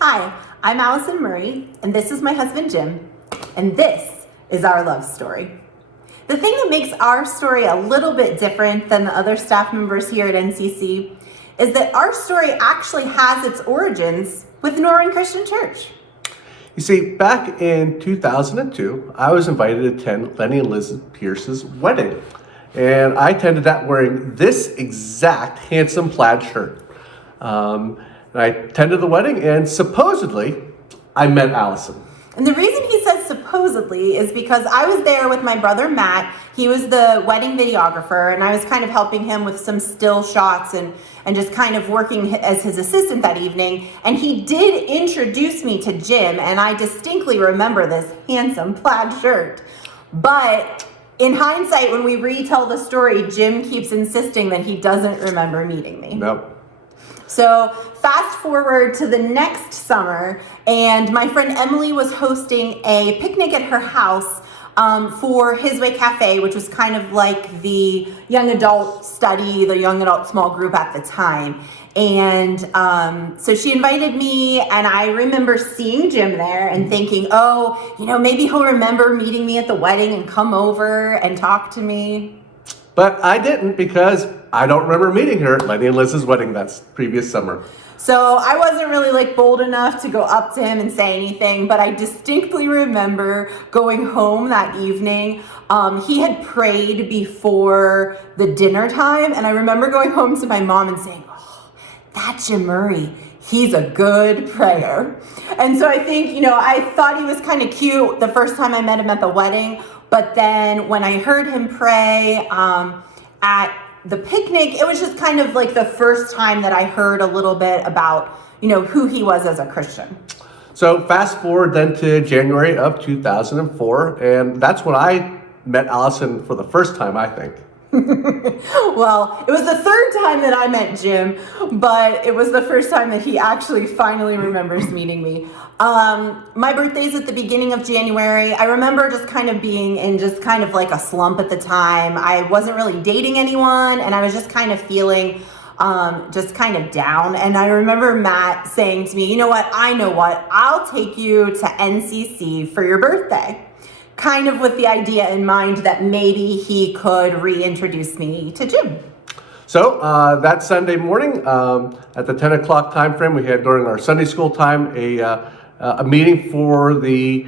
Hi, I'm Allison Murray, and this is my husband Jim, and this is our love story. The thing that makes our story a little bit different than the other staff members here at NCC is that our story actually has its origins with Norwin Christian Church. You see, back in 2002, I was invited to attend Lenny and Liz Pierce's wedding. And I attended that wearing this exact handsome plaid shirt. And I attended the wedding, and supposedly, I met Allison. And the reason he says supposedly is because I was there with my brother Matt. He was the wedding videographer, and I was kind of helping him with some still shots and just kind of working as his assistant that evening. And he did introduce me to Jim, and I distinctly remember this handsome plaid shirt. But in hindsight, when we retell the story, Jim keeps insisting that he doesn't remember meeting me. Nope. So fast forward to the next summer, and my friend Emily was hosting a picnic at her house for His Way Cafe, which was kind of like the young adult study, the young adult small group at the time. And so she invited me, and I remember seeing Jim there and thinking, oh, maybe he'll remember meeting me at the wedding and come over and talk to me. But I didn't, because I don't remember meeting her at Lenny and Liz's wedding that previous summer. So I wasn't really bold enough to go up to him and say anything, but I distinctly remember going home that evening. He had prayed before the dinner time, and I remember going home to my mom and saying, oh, that's Jim Murray. He's a good prayer. And so I think, I thought he was kind of cute the first time I met him at the wedding, but then when I heard him pray at the picnic, it was just kind of like the first time that I heard a little bit about, who he was as a Christian. So fast forward then to January of 2004, and that's when I met Allison for the first time, I think. Well, it was the third time that I met Jim, but it was the first time that he actually finally remembers meeting me. My birthday's at the beginning of January. I remember just kind of being in just kind of like a slump at the time. I wasn't really dating anyone, and I was just kind of feeling just kind of down. And I remember Matt saying to me, you know what, I'll take you to NCC for your birthday. Kind of with the idea in mind that maybe he could reintroduce me to Jim. So that Sunday morning, at the 10 o'clock time frame, we had during our Sunday school time a meeting for the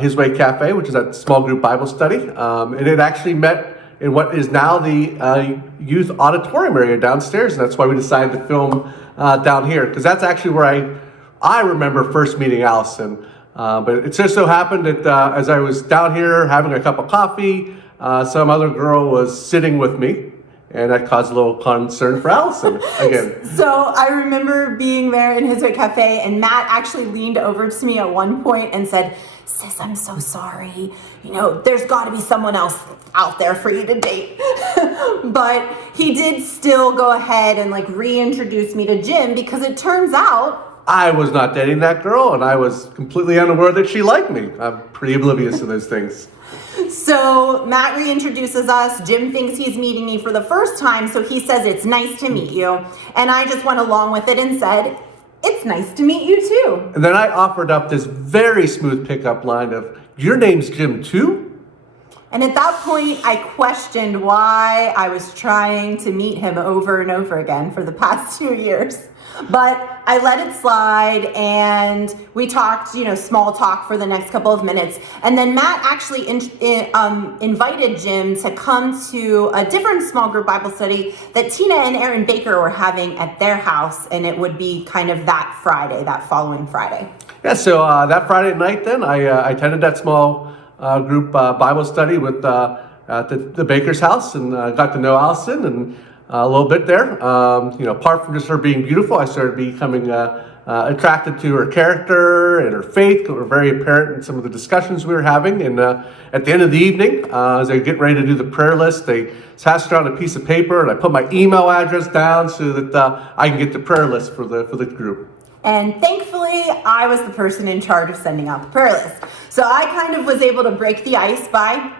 His Way Cafe, which is a small group Bible study. And it actually met in what is now the youth auditorium area downstairs. And that's why we decided to film down here, because that's actually where I remember first meeting Allison. But it just so happened that as I was down here having a cup of coffee, some other girl was sitting with me, and that caused a little concern for Allison again. So I remember being there in His Way Cafe, and Matt actually leaned over to me at one point and said, sis, I'm so sorry. There's got to be someone else out there for you to date. But he did still go ahead and reintroduce me to Jim, because it turns out I was not dating that girl, and I was completely unaware that she liked me. I'm pretty oblivious to those things. So Matt reintroduces us. Jim thinks he's meeting me for the first time, so he says, it's nice to meet you. And I just went along with it and said, it's nice to meet you too. And then I offered up this very smooth pickup line of, your name's Jim too? And at that point, I questioned why I was trying to meet him over and over again for the past 2 years. But I let it slide, and we talked, small talk for the next couple of minutes. And then Matt actually invited Jim to come to a different small group Bible study that Tina and Aaron Baker were having at their house. And it would be kind of that following Friday. Yeah, so that Friday night then, I attended that small group Bible study with at the Baker's house, and got to know Allison and a little bit there. Apart from just her being beautiful, I started becoming attracted to her character and her faith. That were very apparent in some of the discussions we were having. And at the end of the evening, as I get ready to do the prayer list, they passed around a piece of paper, and I put my email address down so that I can get the prayer list for the group. And thankfully, I was the person in charge of sending out the prayer list. So I kind of was able to break the ice by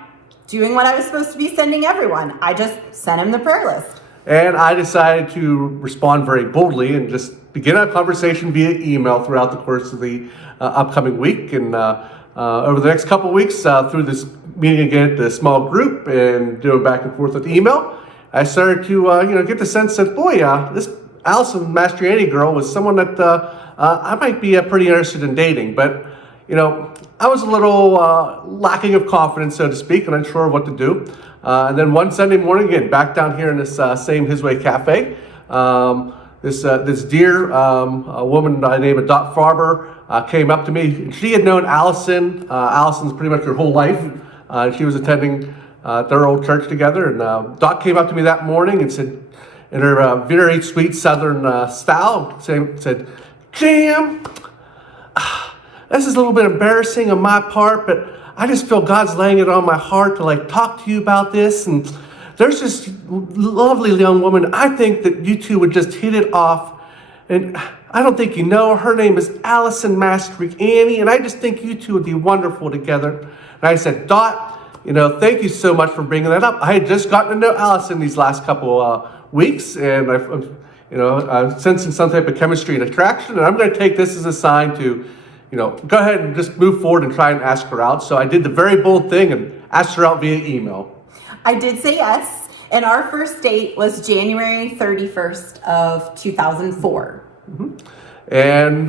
doing what I was supposed to be sending everyone. I just sent him the prayer list. And I decided to respond very boldly and just begin a conversation via email throughout the course of the upcoming week. And over the next couple of weeks, through this meeting again, the small group, and doing back and forth with email, I started to get the sense that, boy, this Allison Mastriani girl was someone that I might be pretty interested in dating. But I was a little lacking of confidence, so to speak, and unsure of what to do. And then one Sunday morning, again, back down here in this same His Way Cafe, this dear woman by the name of Dot Farber came up to me. She had known Allison. Allison's pretty much her whole life. She was attending their old church together. And Dot came up to me that morning and said, in her very sweet Southern style, said, "Jim, this is a little bit embarrassing on my part, but I just feel God's laying it on my heart to talk to you about this. And there's this lovely young woman. I think that you two would just hit it off. And I don't think you know her. Her name is Allison Mastriani, and I just think you two would be wonderful together." And I said, "Dot, thank you so much for bringing that up. I had just gotten to know Allison these last couple weeks, and I'm sensing some type of chemistry and attraction, and I'm going to take this as a sign to go ahead and just move forward and try and ask her out." So I did the very bold thing and asked her out via email. I did say yes, and our first date was January 31st of 2004. Mm-hmm. And,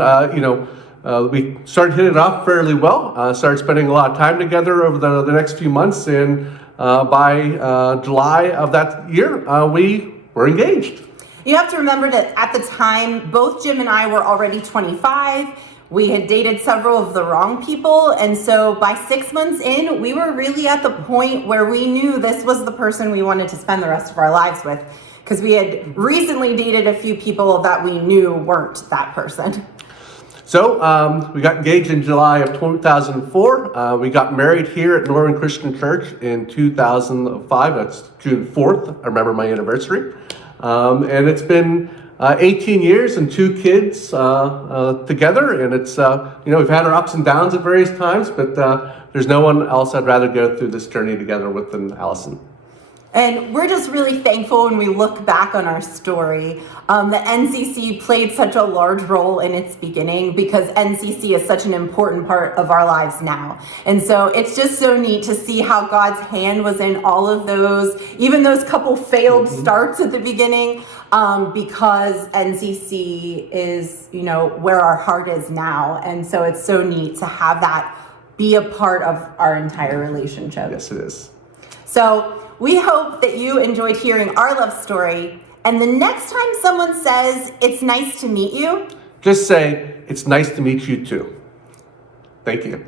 we started hitting it off fairly well, started spending a lot of time together over the next few months, and by July of that year, we were engaged. You have to remember that at the time, both Jim and I were already 25. We had dated several of the wrong people, and so by 6 months in, we were really at the point where we knew this was the person we wanted to spend the rest of our lives with, because we had recently dated a few people that we knew weren't that person. So we got engaged in July of 2004. We got married here at Northern Christian Church in 2005. That's June 4th. I remember my anniversary. And it's been 18 years and 2 kids together, and it's we've had our ups and downs at various times, but there's no one else I'd rather go through this journey together with than Allison. And we're just really thankful when we look back on our story. The NCC played such a large role in its beginning because NCC is such an important part of our lives now. And so it's just so neat to see how God's hand was in all of those, even those couple failed starts at the beginning, because NCC is, where our heart is now. And so it's so neat to have that be a part of our entire relationship. Yes, it is. So we hope that you enjoyed hearing our love story. And the next time someone says, "It's nice to meet you," just say, "It's nice to meet you too." Thank you.